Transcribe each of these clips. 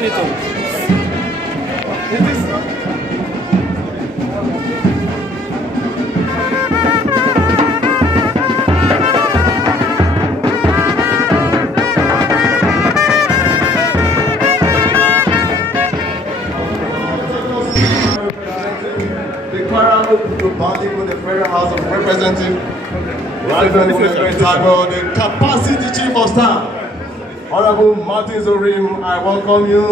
Senator. With the Federal House of Representatives, the Capacity Chief of Staff, Honorable Martin Orim, I welcome you.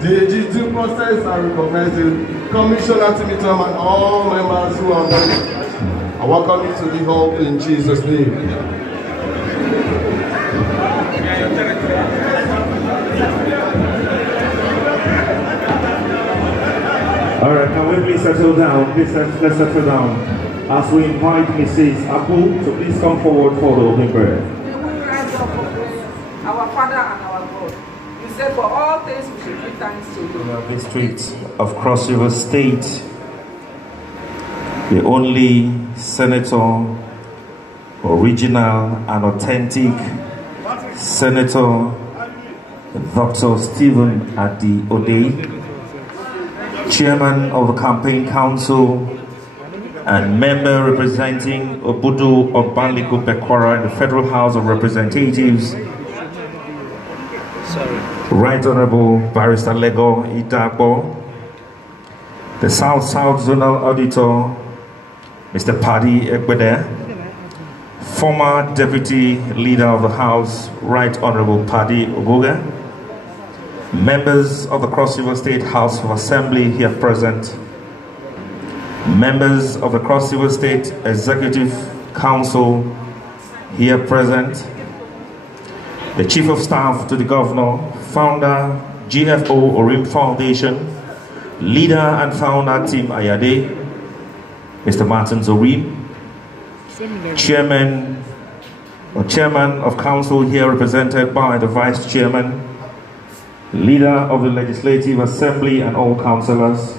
The G2 process, I recognize you. Commissioner Timitam and all members who are there. I welcome you to the hall in Jesus' name. All right, can we please settle down? Please let's settle down. As we invite Mrs. Apu to please come forward for the opening prayer. Our Father and our God, you said for all things we should give thanks to you. District of Cross River State, the only senator, original and authentic Senator Dr. Stephen Odey, Chairman of the Campaign Council and member representing Obudu Civic in the Federal House of Representatives, Right Honorable Barrister Lego Idagbo, the South Zonal Auditor, Mr. Paddy Ekwede, former Deputy Leader of the House, Right Honorable Paddy Ogoga, members of the Cross River State House of Assembly here present, members of the Cross River State Executive Council here present, the Chief of Staff to the Governor, founder GFO Orim Foundation, leader and founder Team Ayade, Mr. Martin Orim, Chairman of Council here represented by the Vice Chairman, leader of the Legislative Assembly and all councillors,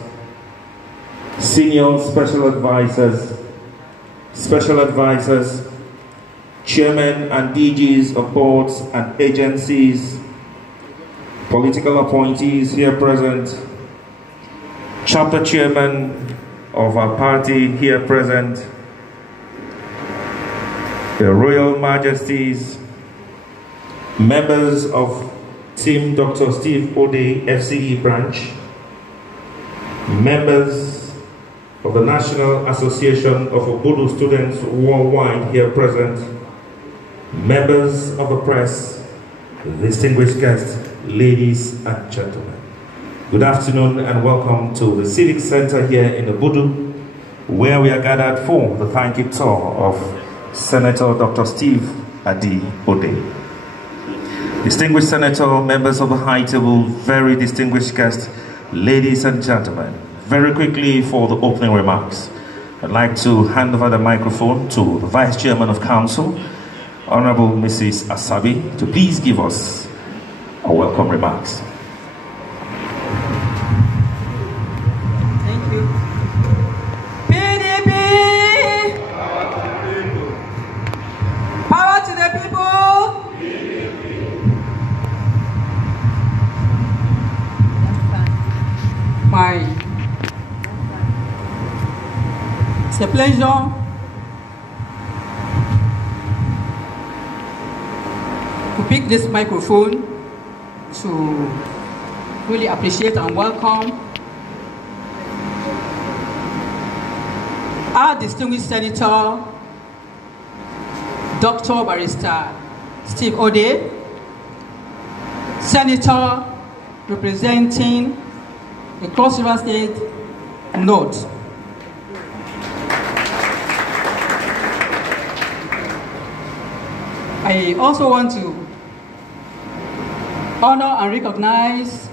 senior special advisors, chairmen and DGs of boards and agencies, political appointees here present, chapter chairman of our party here present, the Royal Majesties, members of Team Dr. Steve Odey FCE branch, members of the National Association of Obudu Students worldwide here present, members of the press, distinguished guests, ladies and gentlemen. Good afternoon and welcome to the Civic Center here in Obudu, where we are gathered for the thank you tour of Senator Dr. Steve Odey. Distinguished Senator, members of the high table, very distinguished guests, ladies and gentlemen, very quickly for the opening remarks, I'd like to hand over the microphone to the Vice Chairman of Council, Honorable Mrs. Asabi, to please give us a welcome remarks. Thank you. PDP! Power to the people! It's a pleasure to pick this microphone to really appreciate and welcome our distinguished Senator, Dr. Barrister Steve Odey, Senator representing the Cross River State North. I also want to honor and recognize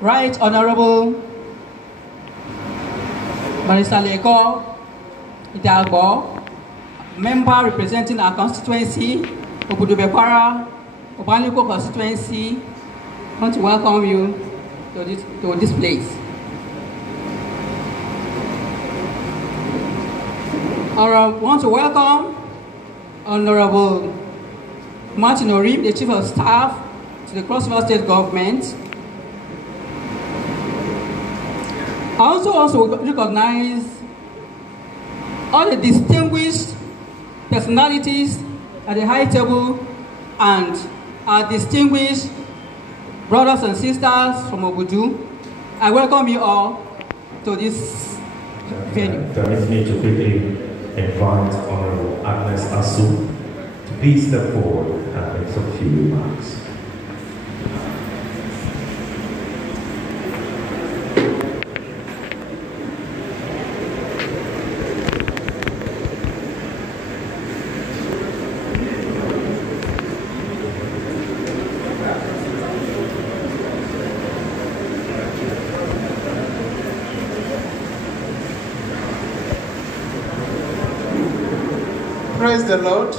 Right Honorable Barrister Lego Idagbo, member representing our constituency, Obudu constituency. I want to welcome you to this place. I want to welcome Honorable Martin Orim, the Chief of Staff to the Cross River State Government. I also recognize all the distinguished personalities at the high table and our distinguished brothers and sisters from Obudu. I welcome you all to this venue. Permit me to quickly invite Honorable Agnes Asu to please step forward and make some few remarks. Praise the Lord.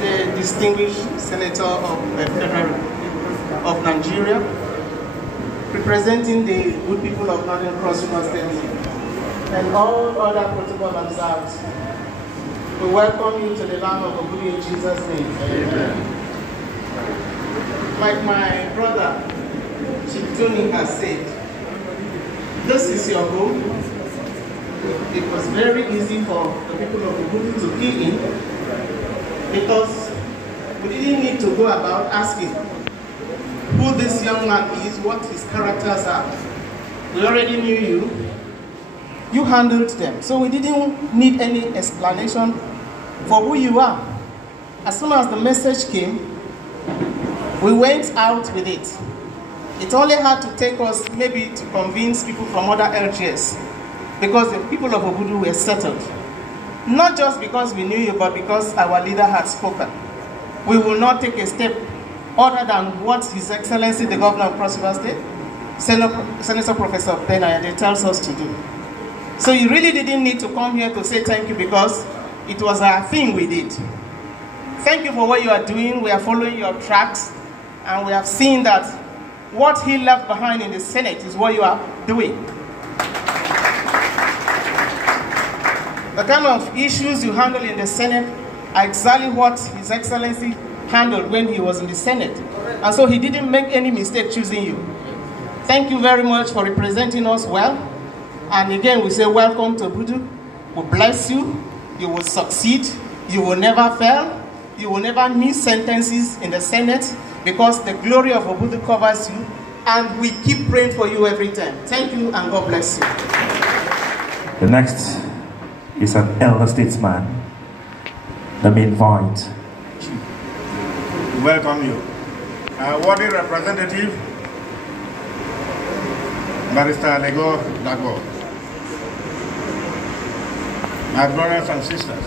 The distinguished Senator of the Federal of Nigeria, representing the good people of Northern Cross River State, and all other protocol observed, we welcome you to the land of Obudu in Jesus' name. Amen. Like my brother, Chief Tony has said, this is your home. It was very easy for the people of Obudu to key in because we didn't need to go about asking who this young man is, what his characters are. We already knew you. You handled them. So we didn't need any explanation for who you are. As soon as the message came, we went out with it. It only had to take us maybe to convince people from other LGS, because the people of Obudu were settled. Not just because we knew you, but because our leader had spoken. We will not take a step other than what His Excellency, the Governor of Cross River State, Senator Professor Ben Ayade tells us to do. So you really didn't need to come here to say thank you, because it was our thing we did. Thank you for what you are doing. We are following your tracks, and we have seen that what he left behind in the Senate is what you are doing. The kind of issues you handle in the Senate are exactly what His Excellency handled when he was in the Senate. And so he didn't make any mistake choosing you. Thank you very much for representing us well. And again, we say welcome to Obudu. We bless you. You will succeed. You will never fail. You will never miss sentences in the Senate, because the glory of Obudu covers you. And we keep praying for you every time. Thank you, and God bless you. The next is an elder statesman. Let me invite. Welcome you. Worthy representative, Barrister Lego Dago. My brothers and sisters.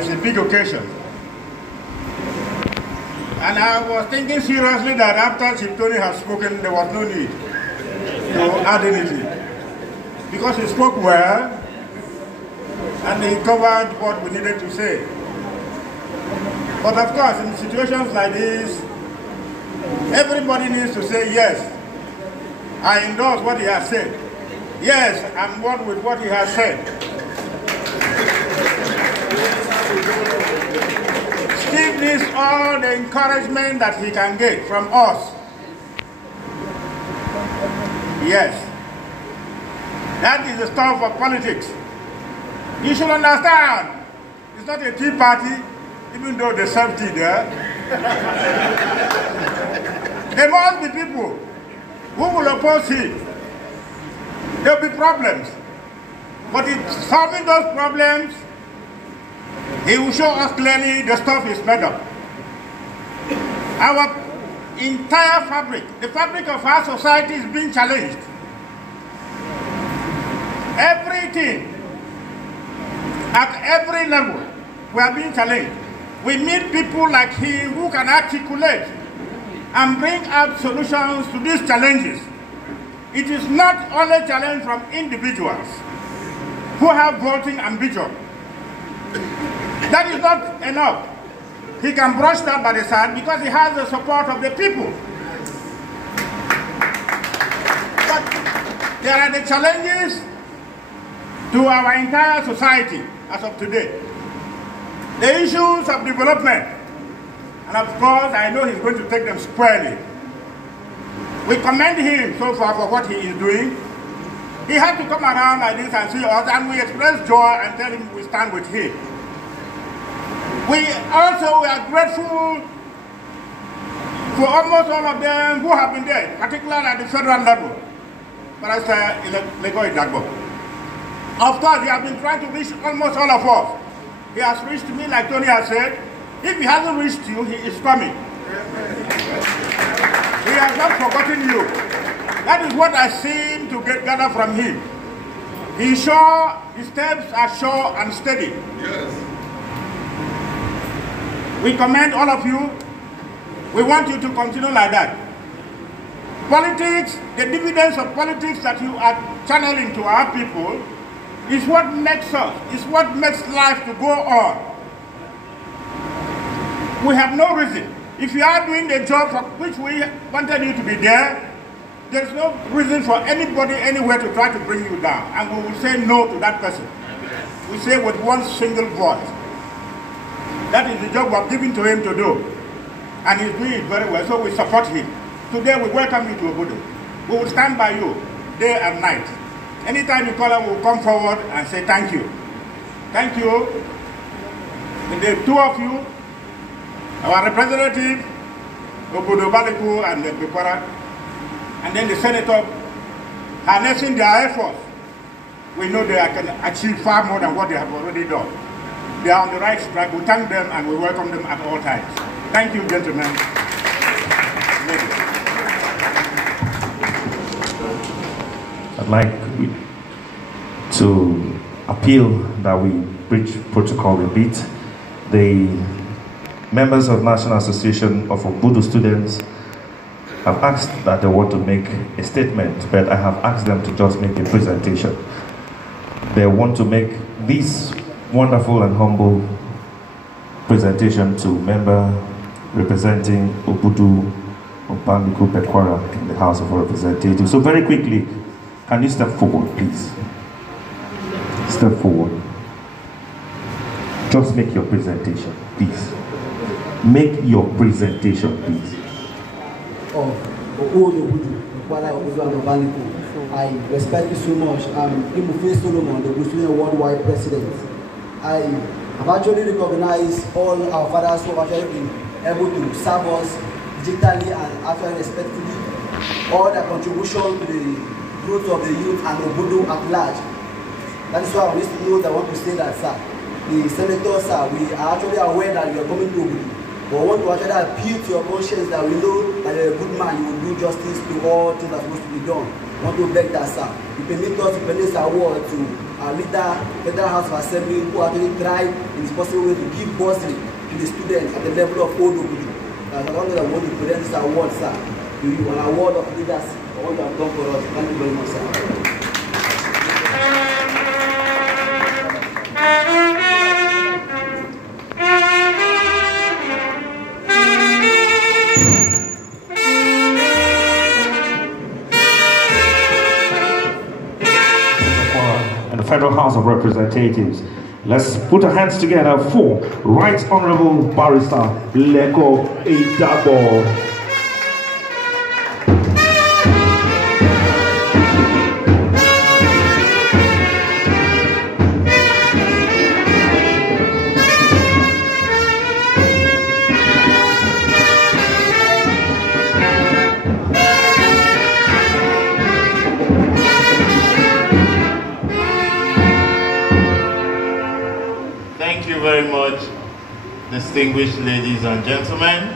It's a big occasion. And I was thinking seriously that after Chief Tony has spoken, there was no need to add anything. Because he spoke well, and he covered what we needed to say. But of course, in situations like this, everybody needs to say, yes, I endorse what he has said. Yes, I'm one with what he has said. Steve needs all the encouragement that he can get from us. Yes. That is the stuff of politics. You should understand, it's not a tea party, even though there's some tea there. There must be people who will oppose him. There will be problems. But in solving those problems, he will show us clearly the stuff is made up. Our entire fabric, the fabric of our society is being challenged. Everything, at every level, we are being challenged. We need people like him who can articulate and bring out solutions to these challenges. It is not only a challenge from individuals who have voting ambition. That is not enough. He can brush that by the side because he has the support of the people. But there are the challenges to our entire society as of today. The issues of development, and of course I know he's going to take them squarely. We commend him so far for what he is doing. He had to come around like this and see us, and we express joy and tell him we stand with him. We are grateful for almost all of them who have been there, particularly at the federal level. But I say, of course, he has been trying to reach almost all of us. He has reached me, like Tony has said. If he hasn't reached you, he is coming. He has not forgotten you. That is what I seem to gather from him. He's sure, his steps are sure and steady. Yes. We commend all of you. We want you to continue like that. Politics, the dividends of politics that you are channeling to our people is what makes us, is what makes life to go on. We have no reason. If you are doing the job for which we wanted you to be there, there's no reason for anybody anywhere to try to bring you down. And we will say no to that person. We say with one single voice. That is the job we have given to him to do. And he's doing it very well, so we support him. Today we welcome you to Obudu. We will stand by you day and night. Anytime you call us, we will come forward and say thank you. Thank you. And the two of you, our representative, Obudu and the Bikora, and then the senator, harnessing their efforts, we know they can achieve far more than what they have already done. They are on the right track. We thank them and we welcome them at all times. Thank you, gentlemen. I'd like to appeal that we breach protocol a bit. The members of National Association of Obudu Students have asked that they want to make a statement, but I have asked them to just make a presentation. They want to make this wonderful and humble presentation to member representing Obudu Civic in the House of Representatives. So very quickly, can you step forward, please? Step forward. Just make your presentation, please. Make your presentation, please. I respect you so much. Imufe Solomon, the Obudu worldwide president. I have actually recognized all our fathers who have actually been able to serve us digitally and actually respectfully, all their contribution to the growth of the youth and Obudu at large. That is why I want to know that I want to say that, sir, the senators, sir, we are actually aware that you are coming to Obudu, but we want to actually appeal to your conscience that we know that you're a good man, you will do justice to all things that are supposed to be done. I want to beg that, sir, you permit us to place our award to our leader, Federal House of Assembly, who actually tried in this possible way to give bursary to the students at the level of Obudu. I want to present this award, sir, to you, an award of leaders for what you have done for us. Thank you very much, sir. Federal House of Representatives. Let's put our hands together for Right Honorable Barrister Leko Idabo. Very much, distinguished ladies and gentlemen,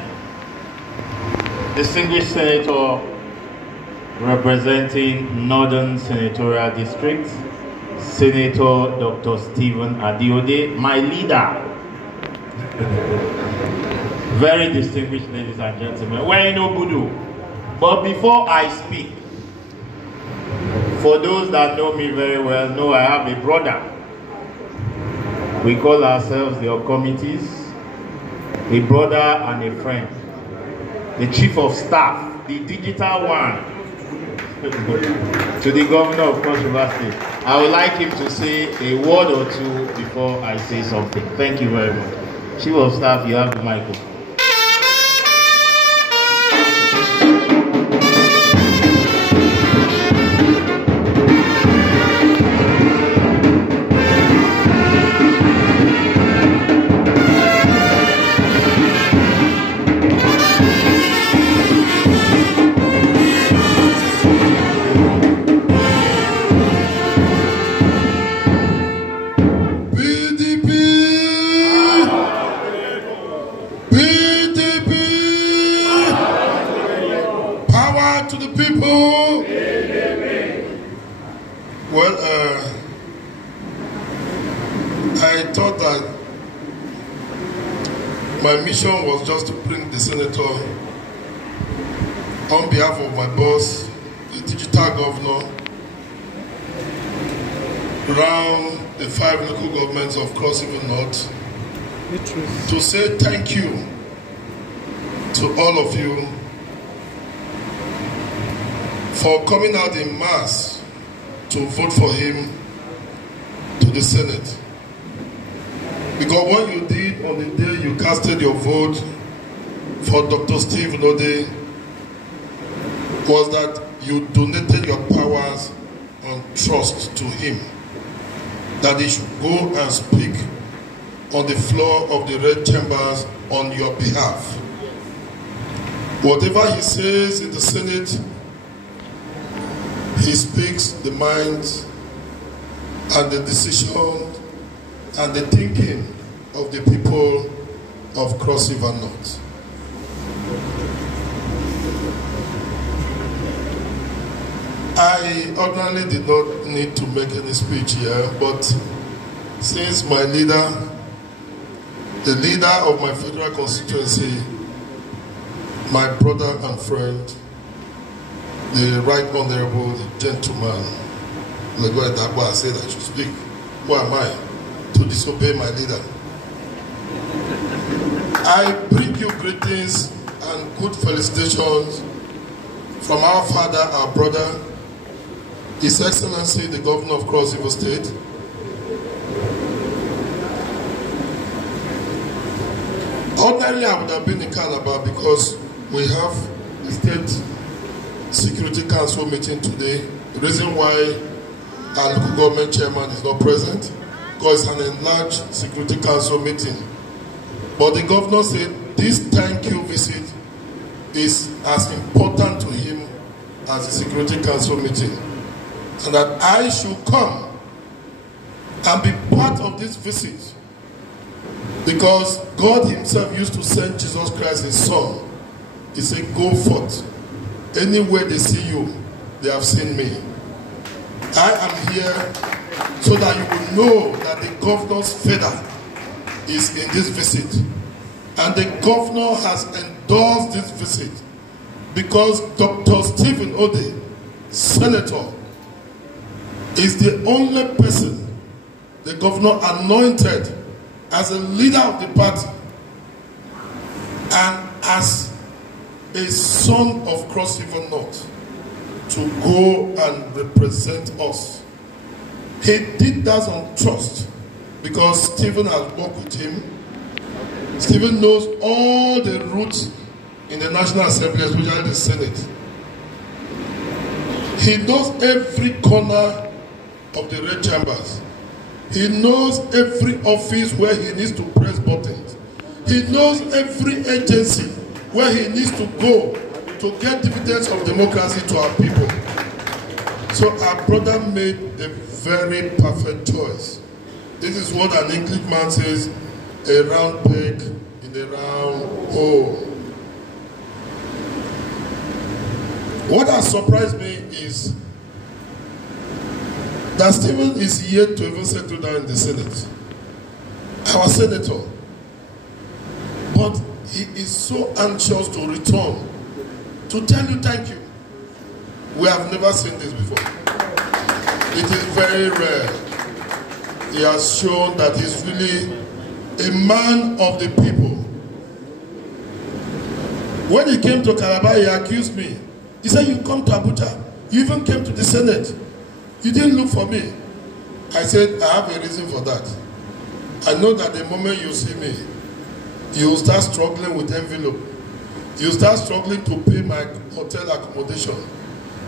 distinguished senator representing Northern Senatorial District, Senator Dr. Stephen Odey, my leader. Very distinguished ladies and gentlemen, we're in Obudu. But before I speak, for those that know me very well, know I have a brother. We call ourselves the committees, a brother and a friend, the chief of staff, the digital one, to the governor of Cross Riverians. I would like him to say a word or two before I say something. Thank you very much. Chief of Staff, you have the microphone. I thought that my mission was just to bring the senator on behalf of my boss, the digital governor, around the 5 local governments of Cross Riverians North, to say thank you to all of you for coming out in mass to vote for him to the Senate. Because what you did on the day you casted your vote for Dr. Stephen Odey was that you donated your powers and trust to him, that he should go and speak on the floor of the red chambers on your behalf. Whatever he says in the Senate, he speaks the minds and the decisions and the thinking of the people of Cross Riverians North. I ordinarily did not need to make any speech here, but since my leader, the leader of my federal constituency, my brother and friend, the Right Honorable Gentleman, I said I should speak. Who am I to disobey my leader? I bring you greetings and good felicitations from our father, our brother, His Excellency, the Governor of Cross River State. Ordinarily, I would have been in Calabar because we have the State Security Council meeting today. The reason why our local government chairman is not present, because it's an enlarged Security Council meeting. But the governor said this thank you visit is as important to him as the Security Council meeting, and that I should come and be part of this visit because God himself used to send Jesus Christ, his son. He said, go forth. Anywhere they see you, they have seen me. I am here so that you will know that the governor's feather is in this visit. And the governor has endorsed this visit because Dr. Stephen Odey, Senator, is the only person the governor anointed as a leader of the party and as a son of Cross Riverians North to go and represent us. He did that on trust because Stephen has worked with him. Stephen knows all the routes in the National Assembly, especially the Senate. He knows every corner of the red chambers. He knows every office where he needs to press buttons. He knows every agency where he needs to go to get dividends of democracy to our people. So our brother made a very perfect choice. This is what an Englishman says, a round peg in a round hole. What has surprised me is that Stephen is yet to even settle down in the Senate. Our senator. But he is so anxious to return to tell you thank you. We have never seen this before. It is very rare. He has shown that he's really a man of the people. When he came to Calabar, he accused me. He said, you come to Abuja. You even came to the Senate. You didn't look for me. I said, I have a reason for that. I know that the moment you see me, you will start struggling with envelope. You start struggling to pay my hotel accommodation.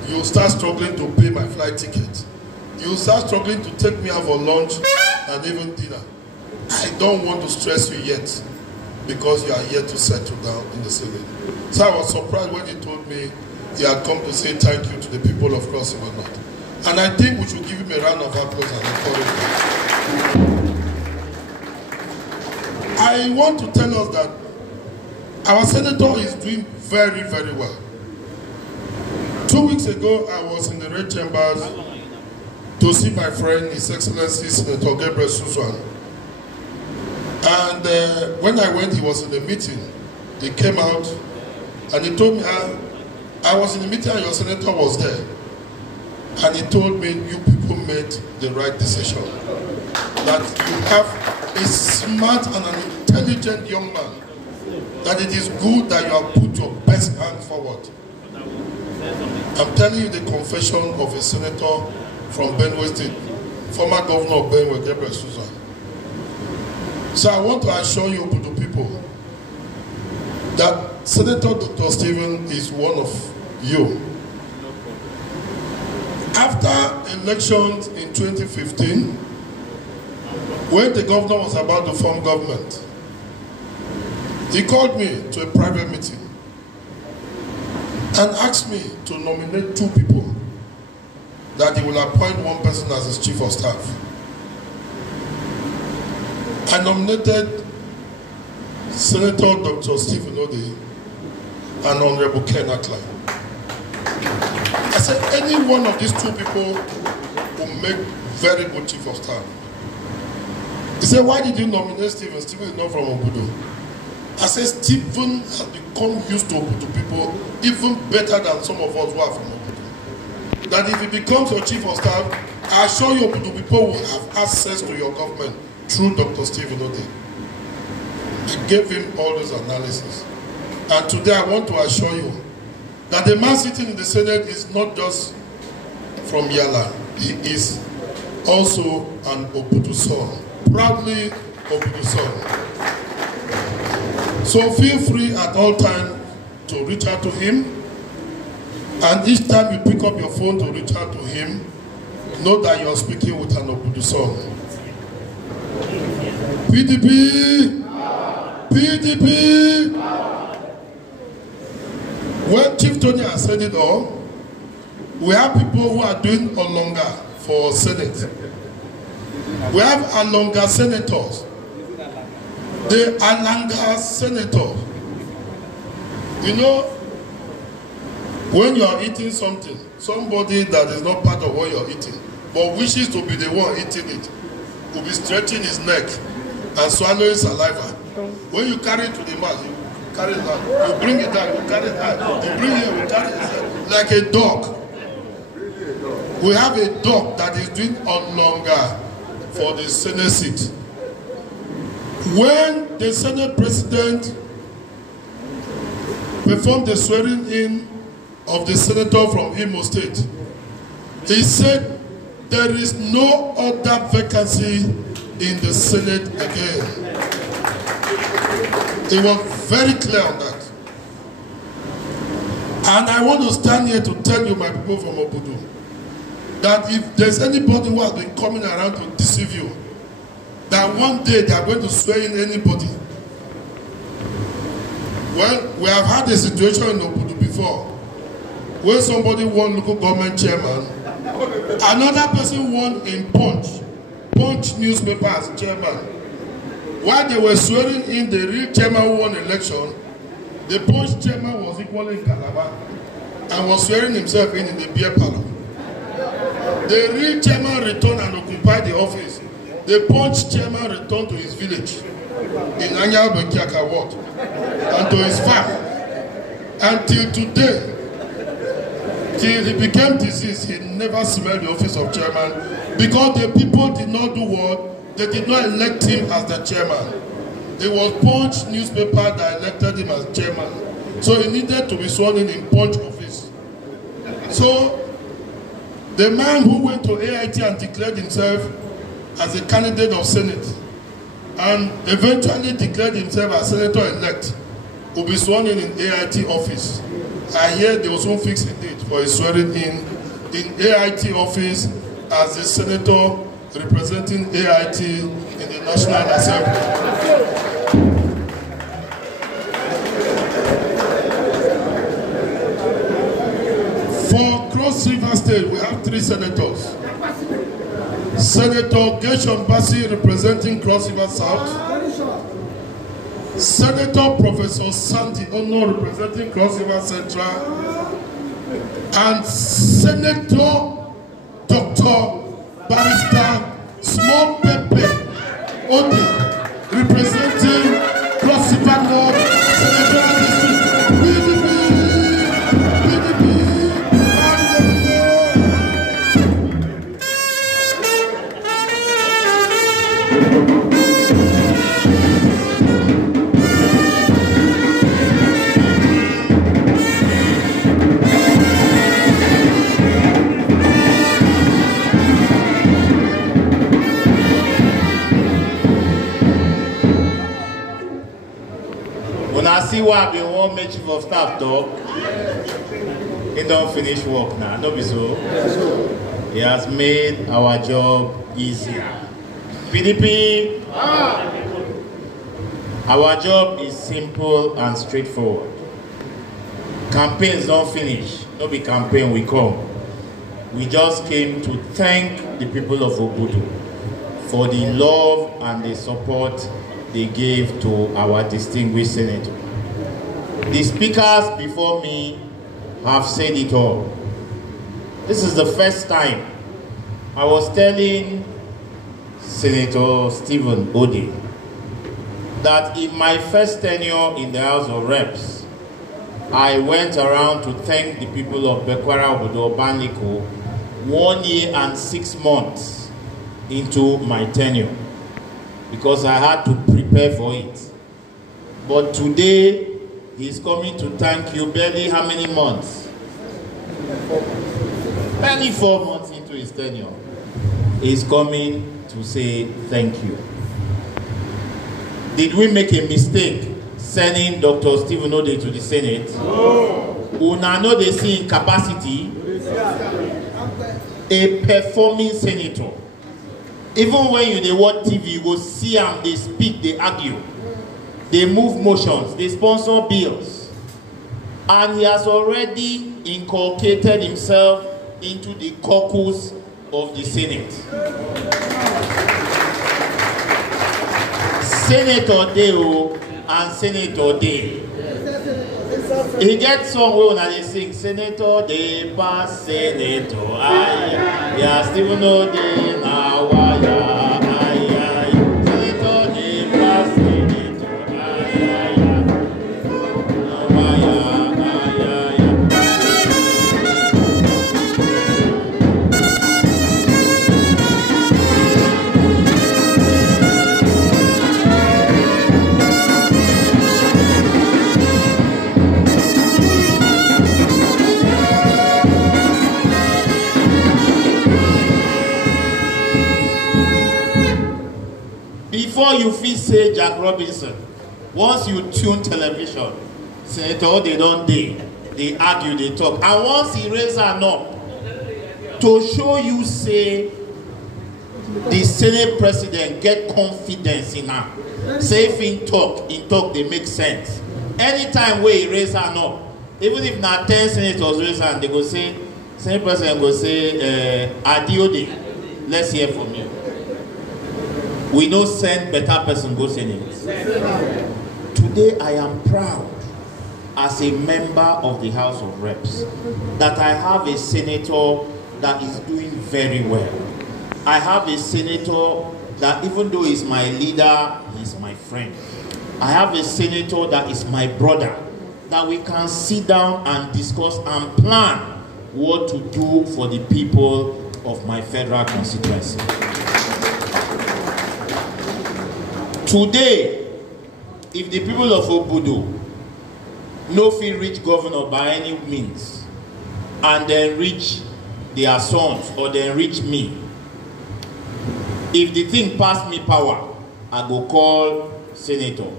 You start struggling to pay my flight ticket. You start struggling to take me out for lunch and even dinner. I don't want to stress you yet because you are yet to settle down in the Senate. So I was surprised when he told me he had come to say thank you to the people of Cross Riverians. And I think we should give him a round of applause and encourage him. I want to tell us that our senator is doing very, very well. 2 weeks ago, I was in the Red Chambers to see my friend, His Excellency Senator Gabriel Suswam. And when I went, he was in the meeting. He came out and he told me, I was in the meeting and your senator was there. And he told me, you people made the right decision. That you have a smart and an intelligent young man. That it is good that you have put your best hand forward. I'm telling you the confession of a senator from Benue State, former governor of Benue, Gabriel Suswam. So I want to assure you, Obudu people, that Senator Dr. Stephen is one of you. After elections in 2015, when the governor was about to form government, he called me to a private meeting and asked me to nominate 2 people that he will appoint one person as his chief of staff. I nominated Senator Dr. Stephen Odey and Honorable Ken Akline. I said any one of these 2 people will make very good chief of staff. He said, why did you nominate Stephen? Stephen is not from Obudu. I said, Stephen has become used to Obudu people even better than some of us who are from Obudu. That if he becomes your chief of staff, I assure you Obudu people will have access to your government through Dr. Stephen Odey. I gave him all those analysis. And today I want to assure you that the man sitting in the Senate is not just from Yala. He is also an Obudu son. Proudly Obudu son. So feel free at all times to reach out to him. And each time you pick up your phone to reach out to him, know that you are speaking with an Obudu son. PDP! PDP! When Chief Tony has said it all, we have people who are doing Olonga for Senate. We have Alonga senators. The Alanga senators. You know, when you are eating something, somebody that is not part of what you are eating, but wishes to be the one eating it, will be stretching his neck and swallowing saliva. When you carry it to the mouth, you carry it down. You bring it down, you carry it down. You bring it, you carry it like a dog. We have a dog that is doing Olonga for the Senate seat. When the Senate President performed the swearing in of the senator from Imo State, he said there is no other vacancy in the Senate again. He was very clear on that. And I want to stand here to tell you, my people from Obudu, that if there's anybody who has been coming around to deceive you, that one day they are going to swear in anybody. Well, we have had a situation in Obudu before, where somebody won local government chairman, another person won in Punch newspaper as chairman. While they were swearing in the real chairman who won the election, the Punch chairman was equally in Calabar and was swearing himself in the beer parlor. The real chairman returned and occupied the office. The Punch chairman returned to his village in Anyabekiaka ward and to his farm. Until today, till he became deceased, he never smelled the office of chairman because the people did not do what? They did not elect him as the chairman. It was Punch newspaper that elected him as chairman. So he needed to be sworn in Punch office. So the man who went to AIT and declared himself as a candidate of Senate and eventually declared himself as Senator-elect, will be sworn in AIT office. I hear they will soon fix a date for his swearing in AIT office as the senator representing AIT in the National Assembly. For Cross River State, we have 3 senators. Senator Geshon Bassi representing Cross River South. Senator Professor Sandy Ono representing Cross River Central. And Senator Dr. Barrister Small Pepe Odey representing Cross River North Senatorial District. When I see what I've been one make chief of staff talk, he don't finish work now, no be so. He has made our job easier. PDP, our job is simple and straightforward. Campaigns don't finish, no be campaign we come. We just came to thank the people of Obudu for the love and the support they gave to our distinguished senator. The speakers before me have said it all. This is the first time I was telling Senator Stephen Odey that in my first tenure in the House of Reps, I went around to thank the people of Bekwara Obodo Obanliko 1 year and 6 months into my tenure, because I had to prepare for it. But today, he's coming to thank you barely how many months? Barely 4 months into his tenure. He's coming to say thank you. Did we make a mistake sending Dr. Stephen Odey to the Senate? Una know they see in capacity a performing senator. Even when you dey watch TV, you go see them, they speak, they argue. They move motions, they sponsor bills. And he has already inculcated himself into the caucus of the Senate. Senator Deo and Senator Day. He gets song where when they sing, Senator Day pass Senator. Aye, yeah, Stephen Odey now. Before you feel say Jack Robinson, once you tune television, Senator, they don't they argue, they talk. And once he raises her up to show you say the Senate president get confidence in her. Say if in talk they make sense. Anytime where he raise her up, even if not 10 senators raise her, they go say, Senate president go say, Odey, let's hear from you. We don't send better person go Senate. Today I am proud as a member of the House of Reps that I have a senator that is doing very well. I have a senator that even though he's my leader, he's my friend. I have a senator that is my brother, that we can sit down and discuss and plan what to do for the people of my federal constituency. Today, if the people of Obudu no feel reach governor by any means, and then reach their sons or then reach me, If the thing pass me power, I go call senator.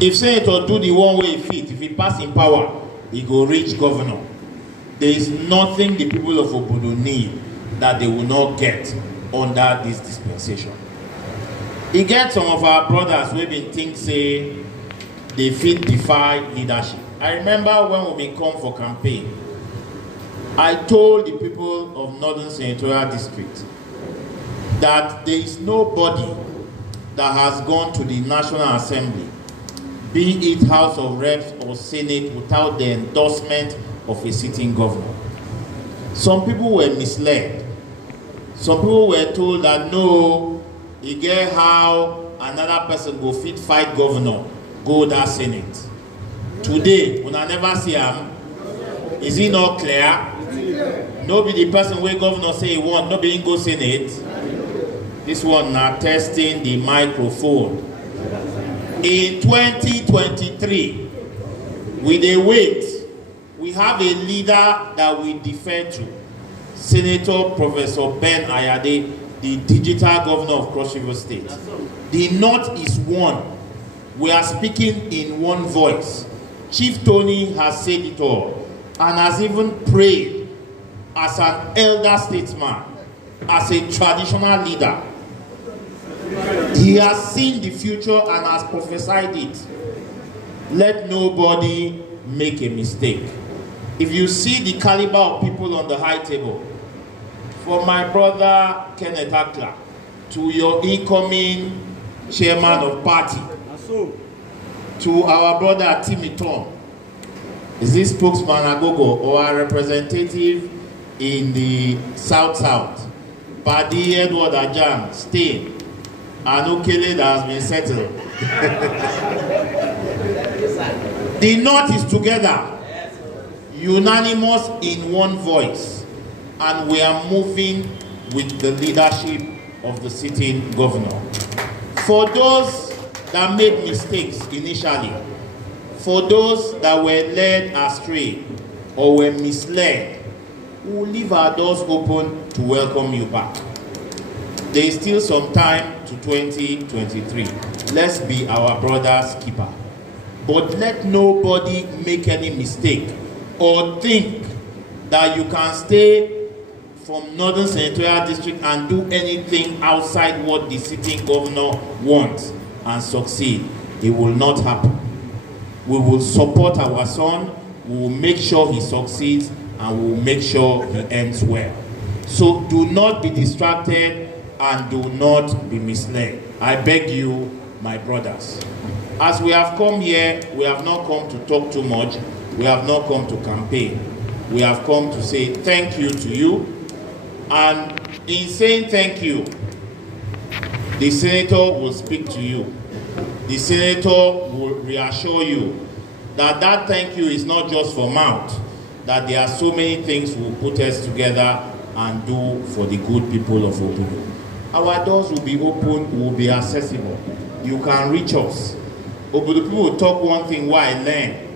If senator do the one way he fit, if he pass in power, he go reach governor. There is nothing the people of Obudu need that they will not get under this dispensation. He gets some of our brothers who been think say they fit defy leadership. I remember when we come for campaign, I told the people of Northern Senatorial District that there is nobody that has gone to the National Assembly, be it House of Reps or Senate, without the endorsement of a sitting governor. Some people were misled. Some people were told that no, you get how another person go fit fight governor, go that Senate. Today, when I never see him, is it not clear? Nobody the person where governor say he want, nobody go Senate. This one now testing the microphone. In 2023, we dey wait. We have a leader that we defer to, Senator Professor Ben Ayade, the digital governor of Cross Riverians State. The North is one. We are speaking in one voice. Chief Tony has said it all and has even prayed as an elder statesman, as a traditional leader. He has seen the future and has prophesied it. Let nobody make a mistake. If you see the caliber of people on the high table, from my brother Kenneth Akla to your incoming chairman of party, to our brother Timmy Tom, is this spokesman Agogo or a representative in the South, Paddy Edward Ajam, Stain, and Okele that has been settled. The North is together, unanimous in one voice, and we are moving with the leadership of the sitting governor. For those that made mistakes initially, for those that were led astray or were misled, we will leave our doors open to welcome you back. There is still some time to 2023. Let's be our brother's keeper. But let nobody make any mistake or think that you can stay from Northern Senatorial District and do anything outside what the sitting governor wants and succeed. It will not happen. We will support our son, we will make sure he succeeds, and we will make sure he ends well. So do not be distracted and do not be misled. I beg you, my brothers. As we have come here, we have not come to talk too much. We have not come to campaign. We have come to say thank you to you. And in saying thank you, the senator will speak to you. The senator will reassure you that that thank you is not just for mouth, that there are so many things we'll put us together and do for the good people of Obudu. Our doors will be open, will be accessible. You can reach us. Obudu people will talk one thing while I learn.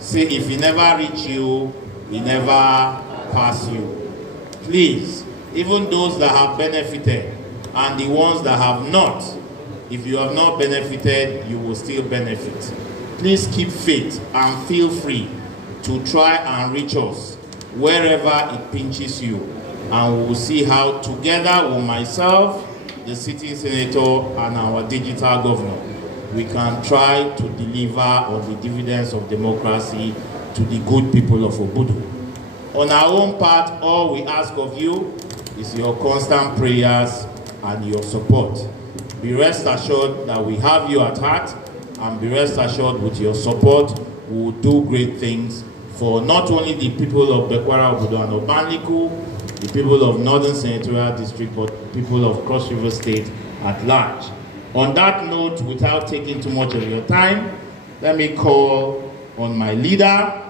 Say if he never reach you, he never pass you. Please, even those that have benefited and the ones that have not, if you have not benefited, you will still benefit. Please keep faith and feel free to try and reach us wherever it pinches you. And we will see how together with myself, the sitting senator, and our digital governor, we can try to deliver on the dividends of democracy to the good people of Obudu. On our own part, all we ask of you is your constant prayers and your support. Be rest assured that we have you at heart, and be rest assured with your support, we will do great things for not only the people of Bekwara, Obudu, and Obanliku, the people of Northern Senatorial District, but people of Cross Riverians State at large. On that note, without taking too much of your time, let me call on my leader.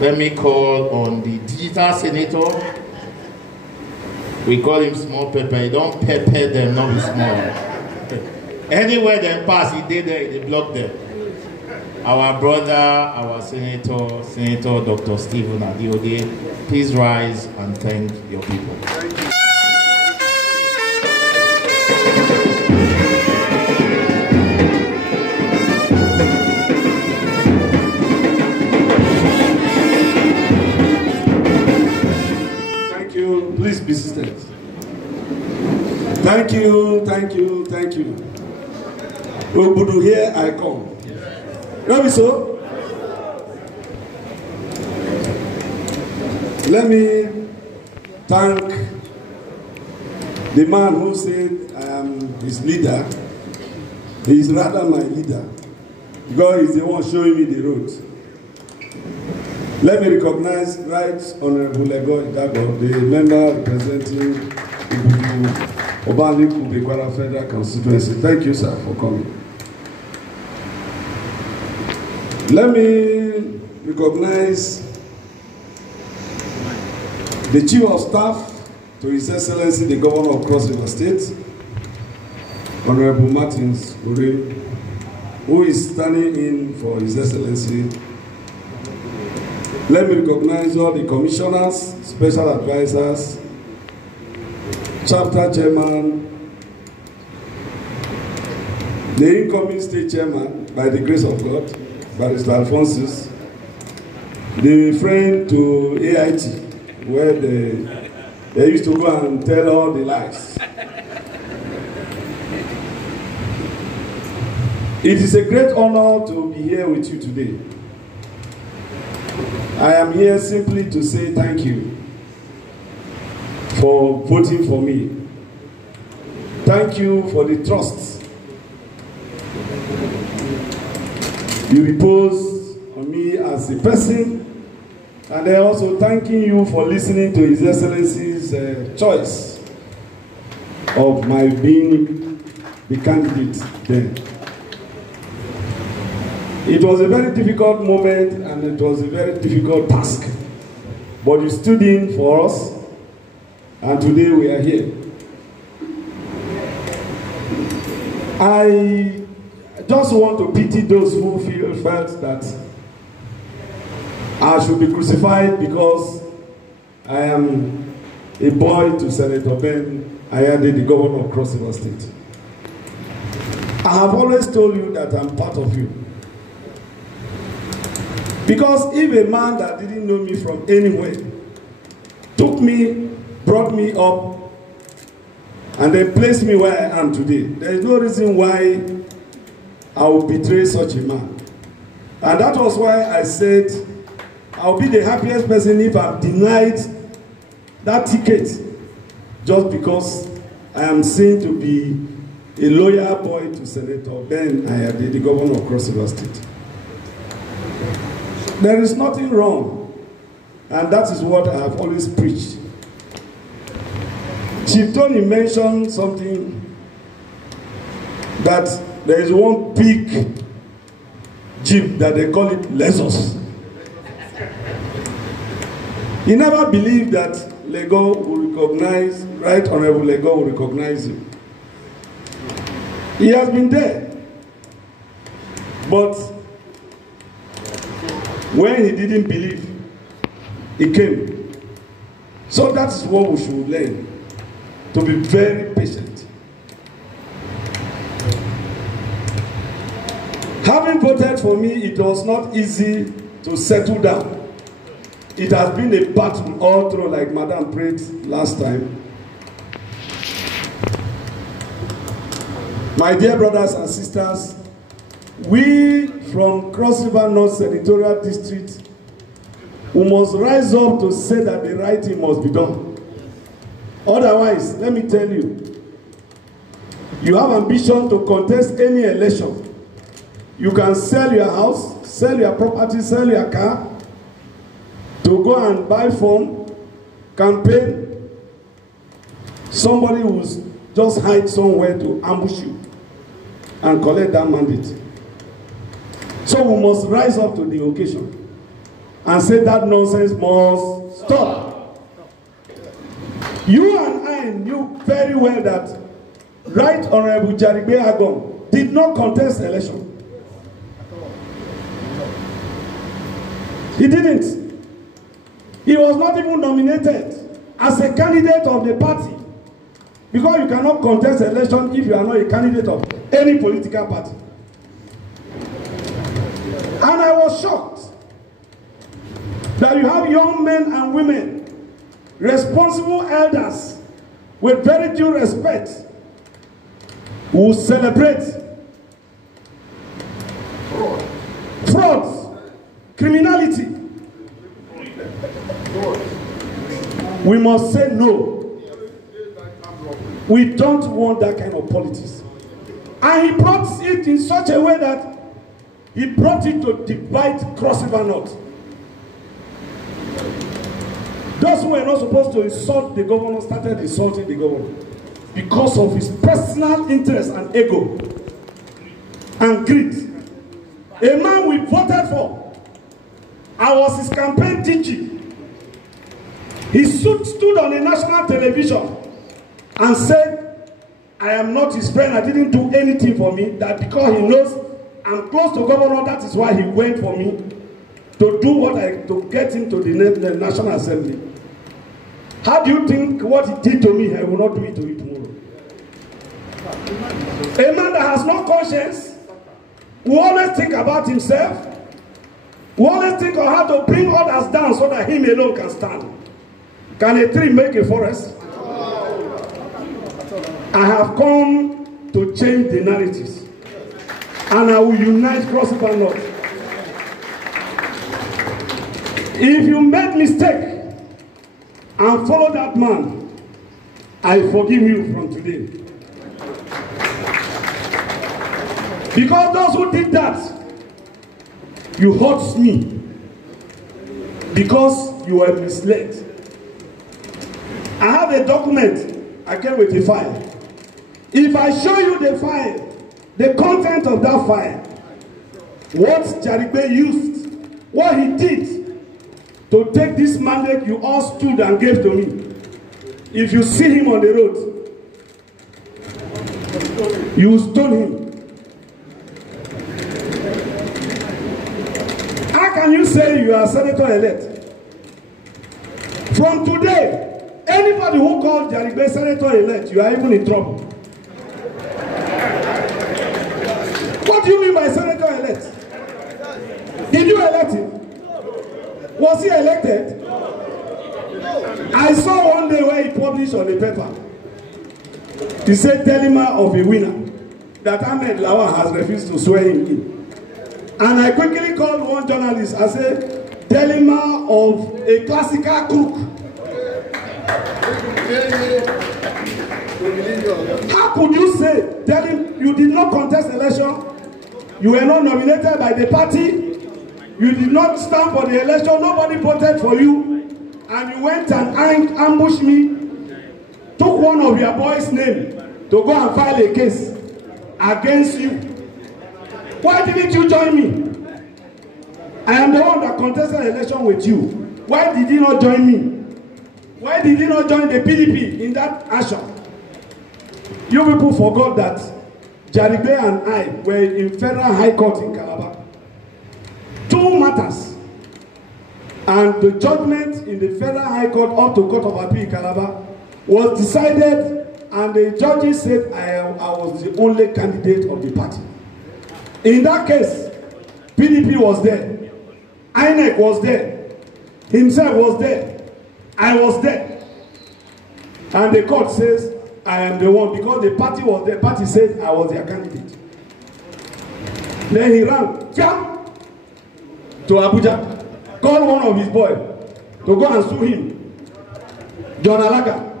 Let me call on the digital senator. We call him Small Pepper. He don't pepper them, not be small. Anywhere they pass, he did there, they block them. Our brother, our senator, Senator Dr. Stephen Odey, please rise and thank your people. Thank you, thank you, thank you. Obudu, here I come. Let me so. Let me thank the man who said I am his leader. He is rather my leader. God is the one showing me the road. Let me recognize Right Honorable Lego Idago, the member representing Obudu Federal Constituency. Thank you, sir, for coming. Let me recognize the Chief of Staff to His Excellency the Governor of Cross River State, Honorable Martins Orim, who is standing in for His Excellency. Let me recognize all the commissioners, special advisors, chapter chairman, the incoming state chairman, by the grace of God, Barrister Alphonsus, the friend to AIT, where they used to go and tell all the lies. It is a great honor to be here with you today. I am here simply to say thank you for voting for me. Thank you for the trust you repose on me as a person, and I also thanking you for listening to His Excellency's choice of my being the candidate then. It was a very difficult moment and it was a very difficult task, but you stood in for us, and today we are here. I just want to pity those who felt that I should be crucified because I am a boy to Senator Ben Ayade, the Governor of Cross River State. I have always told you that I'm part of you. Because if a man that didn't know me from anywhere took me, brought me up, and then placed me where I am today, there is no reason why I would betray such a man. And that was why I said I'll be the happiest person if I'm denied that ticket just because I am seen to be a loyal boy to Senator Ben Ayade, the Governor of Cross River State. There is nothing wrong, and that is what I have always preached. Chief Tony mentioned something, that there is one big jeep that they call it Lexus. He never believed that Lego will recognize, Right Honorable Lego will recognize him. He has been there, but when he didn't believe, he came. So that is what we should learn, to be very patient. Having voted for me, it was not easy to settle down. It has been a battle all through, like Madam prayed last time. My dear brothers and sisters, we from Cross River North Senatorial District, we must rise up to say that the right thing must be done. Otherwise, let me tell you, you have ambition to contest any election. You can sell your house, sell your property, sell your car, to go and buy form, campaign. Somebody will just hide somewhere to ambush you and collect that mandate. So we must rise up to the occasion and say that nonsense must stop. You and I knew very well that Right Honorable Gabriel Suswam did not contest the election. He didn't. He was not even nominated as a candidate of the party. Because you cannot contest the election if you are not a candidate of any political party. And I was shocked that you have young men and women, responsible elders, with very due respect, We will celebrate frauds, criminality. We must say no. We don't want that kind of politics. And he brought it in such a way that he brought it to divide Cross River North. Those who were not supposed to insult the governor started insulting the governor because of his personal interest and ego and greed. A man we voted for, I was his campaign DG. He stood on the national television and said, I am not his friend, I didn't do anything for me, that because he knows I'm close to governor, that is why he went for me to do what to get him to the National Assembly. How do you think what he did to me, I will not do it to you tomorrow? A man that has no conscience, who always think about himself, who always think of how to bring others down so that him alone can stand. Can a tree make a forest? I have come to change the narratives, and I will unite Cross River North. If you made mistake and follow that man, I forgive you from today. Because those who did that, you hurt me because you were misled. I have a document. I came with a file. If I show you the file, the content of that file, what Jarigbe used, what he did to take this mandate you all stood and gave to me. If you see him on the road, you will stone him. How can you say you are senator-elect? From today, anybody who called Jarigbe senator-elect, you are even in trouble. What do you mean by senator-elect? Did you elect him? Was he elected? I saw one day where he published on the paper. He said, Delima of a winner, that Ahmed Lawan has refused to swear him in. And I quickly called one journalist and said, Delima of a classical crook. How could you say, tell him you did not contest election, you were not nominated by the party, you did not stand for the election, nobody voted for you, and you went and ambushed me, took one of your boys' name to go and file a case against you. Why didn't you join me? I am the one that contested the election with you. Why did you not join me? Why did you not join the PDP in that action? You people forgot that Jarigbe and I were in Federal High Court in Calabar. 2 matters. And the judgment in the Federal High Court up to Court of Appeal in Calabar was decided, and the judges said I was the only candidate of the party. In that case, PDP was there, INEC was there, himself was there, I was there. And the court says I am the one because the party was there. Party said I was their candidate. Then he ran to Abuja, called one of his boys to go and sue him. John Alaga.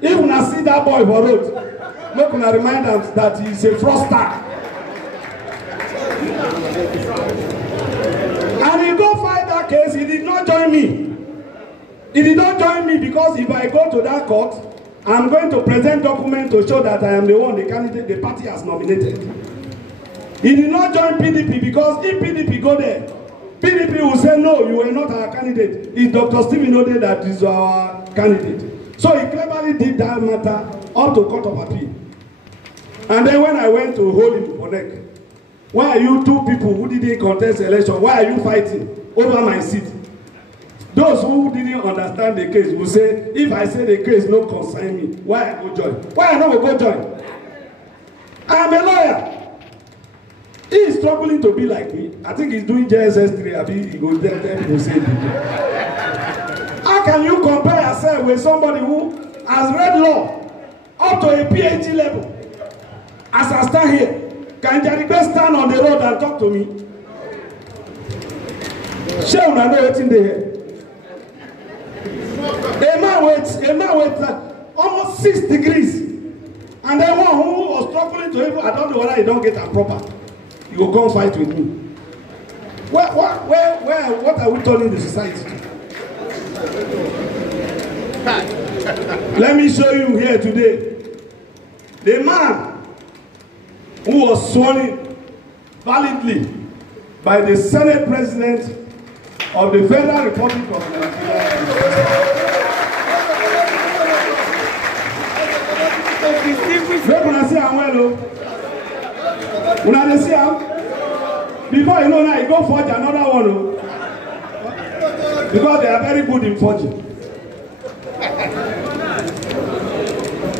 If you see that boy for road, make una remind him that he is a fraudster. And he go fight that case. He did not join me. He did not join me because if I go to that court, I'm going to present document to show that I am the one, the candidate the party has nominated. He did not join PDP because if PDP go there, PDP will say, no, you are not our candidate. It's Dr. Stephen Odey that is our candidate. So he cleverly did that matter up to Court of Appeal. And then when I went to hold him for neck, why are you 2 people who didn't contest election? Why are you fighting over my seat? Those who didn't understand the case will say, if I say the case no concern me, why I go join? Why I not go join? I am a lawyer. He is struggling to be like me. I think he's doing JSS 3. I think he goes there to say it. How can you compare yourself with somebody who has read law up to a PhD level As I stand here, can Jadibe stand on the road and talk to me? Shall I know what's in there? A man waits almost 6 degrees. And then one who was struggling to even, I don't know whether he don't get a proper. You will come fight with me. What are we turning the society to? Let me show you here today. The man who was sworn in validly by the Senate President of the Federal Republic of Nigeria. When I see him well, when I see him, before you know now, you go forge another one, because they are very good in forging.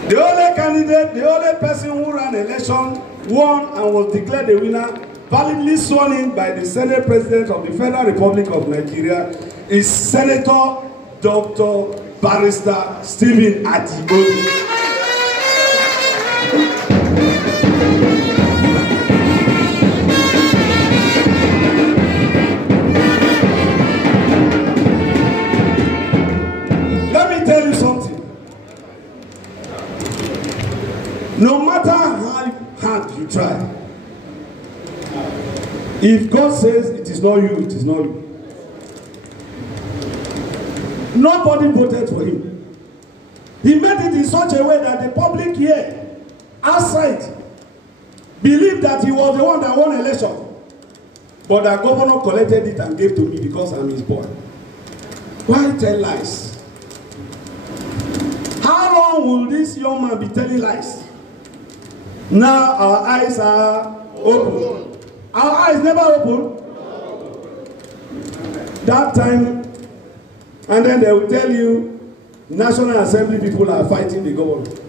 The only candidate, the only person who ran election, won and was declared the winner, validly sworn in by the Senate President of the Federal Republic of Nigeria, is Senator Dr. Barrister Stephen Odey. Let me tell you something. No matter how hard you try, if God says it is not you, it is not you. Nobody voted for him. He made it in such a way that the public here, outside, believed that he was the one that won election. But the governor collected it and gave to me because I'm his boy. Why tell lies? How long will this young man be telling lies? Now our eyes are open. Our eyes never open. That time, and then they will tell you, National Assembly people are fighting the government.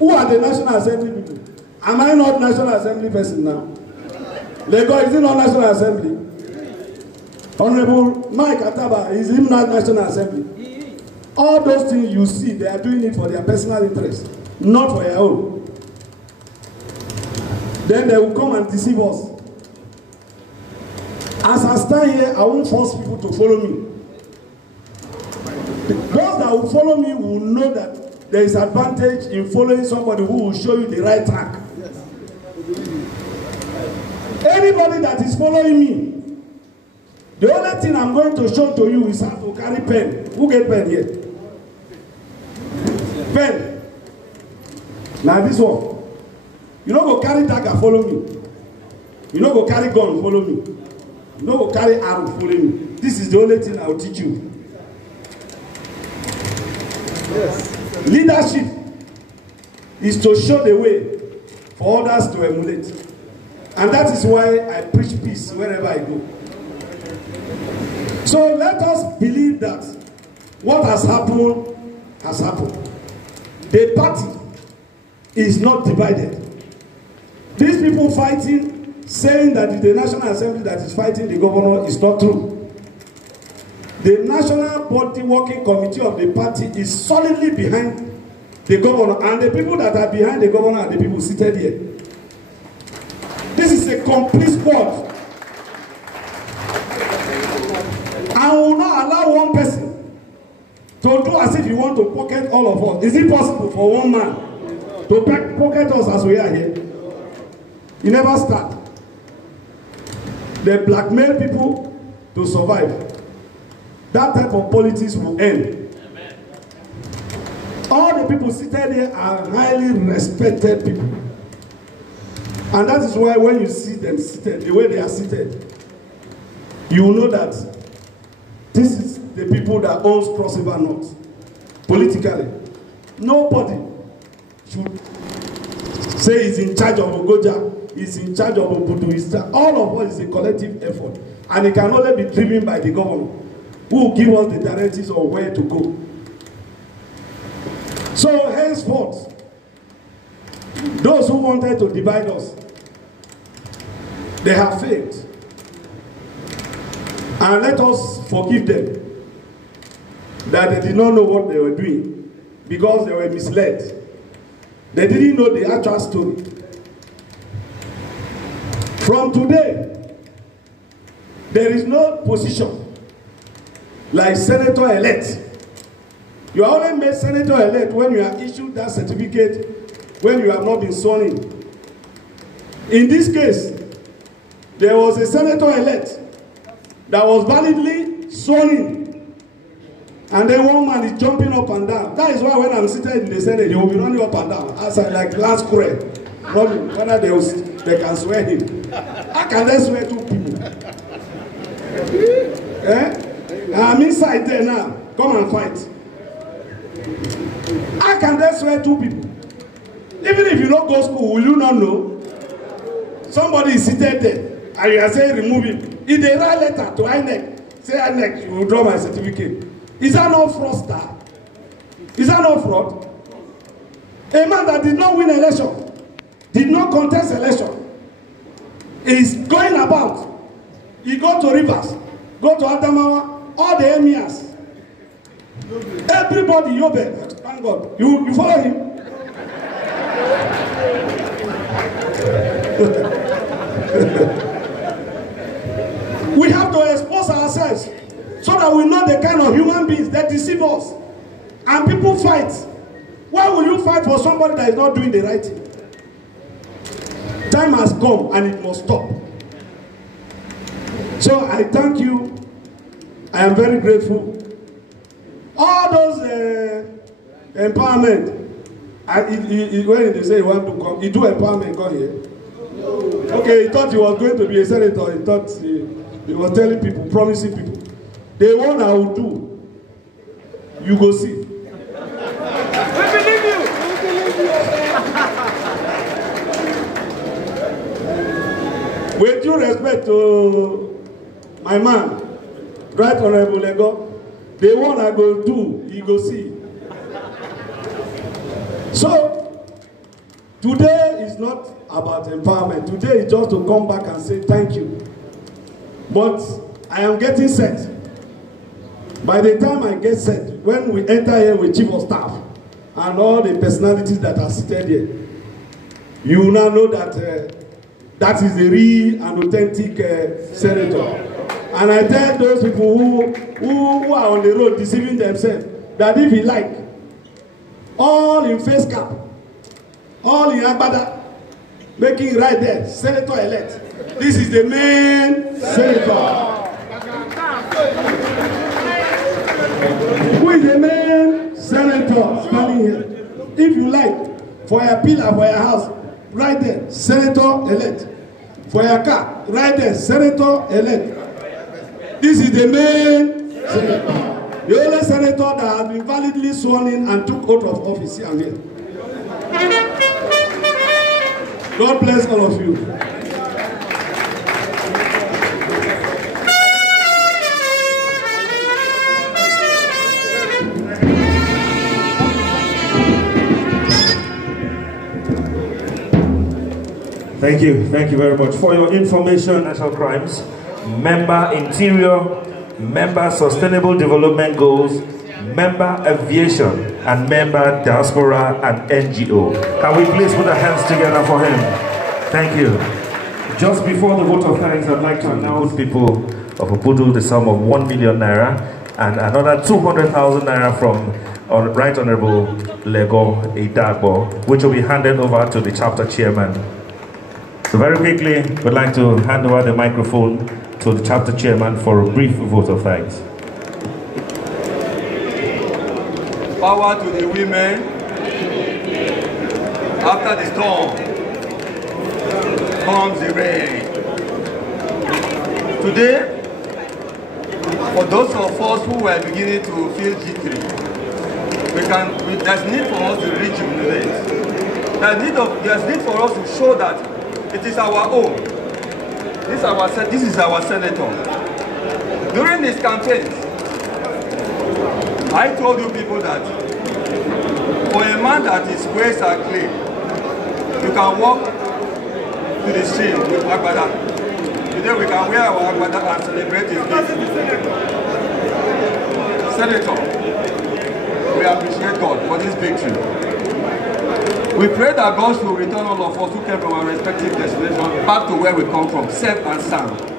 Who are the National Assembly people? Am I not National Assembly person now? Lagos, is it not National Assembly? Honorable Mike Ataba, is he not National Assembly? All those things you see, they are doing it for their personal interest, not for their own. Then they will come and deceive us. As I stand here, I won't force people to follow me. Those that will follow me will know that there is advantage in following somebody who will show you the right track. Yes. Anybody that is following me, the only thing I'm going to show to you is how to carry pen. Who get pen here? Pen. Now this one. You don't go carry dagger, follow me. You don't go carry gun, follow me. You don't go carry arrow, follow me. This is the only thing I will teach you. Yes. Leadership is to show the way for others to emulate. And that is why I preach peace wherever I go. So let us believe that what has happened has happened. The party is not divided. These people fighting, saying that the National Assembly that is fighting the governor is not true. The National Body Working Committee of the party is solidly behind the governor, and the people that are behind the governor are the people seated here. This is a complete squad. I will not allow one person to do as if you want to pocket all of us. Is it possible for one man to pocket us as we are here? You never start. They blackmail people to survive. That type of politics will end. Amen. All the people seated here are highly respected people. And that is why when you see them seated, the way they are seated, you will know that this is the people that owns Cross River North. Politically. Nobody should say he's in charge of Ogoja, he's in charge of OBUDUuesday. All of us is a collective effort. And it can only be driven by the government, who will give us the directives on where to go. So henceforth, those who wanted to divide us, they have failed. And let us forgive them that they did not know what they were doing because they were misled. They didn't know the actual story. From today, there is no position like senator-elect. You are only made senator-elect when you are issued that certificate when you have not been sworn in. In this case, there was a senator-elect that was validly sworn in. And then one man is jumping up and down. That is why when I'm seated in the Senate, he will be running up and down as I like last square. Running, whether they can swear him. How can they swear two people? I'm inside there now. Come and fight. How can they swear two people? Even if you don't go to school, will you not know? Somebody is seated there, and you are saying remove him. If they write letter to INEC, say INEC, you will draw my certificate. Is that not fraudster? Is that not fraud? A man that did not win election, did not contest election, is going about. He go to Rivers, go to Adamawa, all the emirs. Everybody, Yobe, thank God. You follow him? We have to expose ourselves so that we know the kind of human beings that deceive us. And people fight. Why will you fight for somebody that is not doing the right thing? Time has come and it must stop. So I thank you. I am very grateful. All those empowerment, when they say he want to come, he do empowerment, come here. Okay, he thought he was going to be a senator. He thought he was telling people, promising people. The one I will do, you go see. We believe you. With due respect to my man, Right Honorable Lego, the one I go do, you go see. So, today is not about empowerment. Today is just to come back and say thank you. But I am getting set. By the time I get set, when we enter here with Chief of Staff and all the personalities that are seated here, you will now know that that is the real and authentic senator. And I tell those people who are on the road deceiving themselves that if you like, all in face cap, all in agbada, making right there, senator-elect. This is the main senator. Who is the main senator standing here? If you like, for your pillar, for your house, right there, senator-elect. For your car, right there, senator-elect. This is the main senator. The only senator that has been validly sworn in and took oath of office here and here. God bless all of you. Thank you very much. For your information, national crimes, member interior, member sustainable development goals, member aviation, and member diaspora and NGO. Can we please put our hands together for him? Thank you. Just before the vote of thanks, I'd like to announce people of Obudu the sum of 1 million naira and another 200,000 naira from Right Honorable Lego Idagbo, which will be handed over to the chapter chairman. So very quickly, we'd like to hand over the microphone to the chapter chairman for a brief vote of thanks. Power to the women. After the storm comes the rain. Today, for those of us who were beginning to feel jittery, there's need for us to rejuvenate. There's need for us to show that it is our own. This is our senator. During this campaign, I told you people that for a man that his ways are clean, you can walk to the stream with agbada. Today we can wear our agbada and celebrate his victory. Senator, we appreciate God for this victory. We pray that God will return all of us who came from our respective destinations back to where we come from, safe and sound.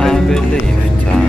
I believe time